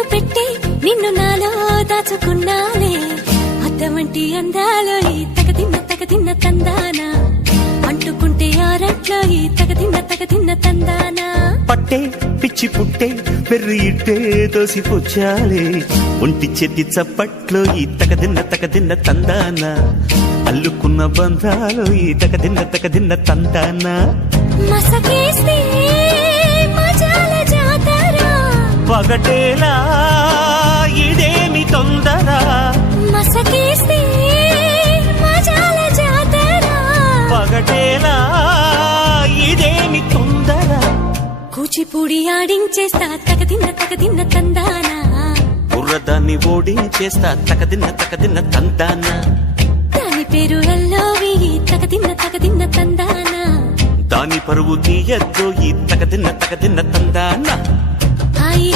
కన్ను పెట్టి నిన్ను నాలో దాచుకున్నాలే అద్దమంటి అందాలో ఈ తగదిన్న తందానా అంటుకుంటే ఆరట్లో ఈ తగదిన్న తందానా పట్టే పిచ్చి పుట్టే పెర్రి ఇట్టే దోసిపుచ్చాలే ఒంటి చేతి చప్పట్లో ఈ తగదిన్న తందాన అల్లుకున్న బంధాలు ఈ తగదిన్న తందాన మసకేస్తే మజాల జాతర పగటేలా ఇదేమి తొందర మసకేస్తే మజాల జాతర పగటేలా ఇదేమి తొందర కూచిపూడి ఆడించేస్తా తగదిన్న తందానా బుర్రదాన్ని ఓడించేస్తా తగదిన్న తందాన దాని పేరు ఎల్లోవి తగదిన్న తందానా దాని పరువు తీయద్దు ఈ తగదిన్న తందాన హాయి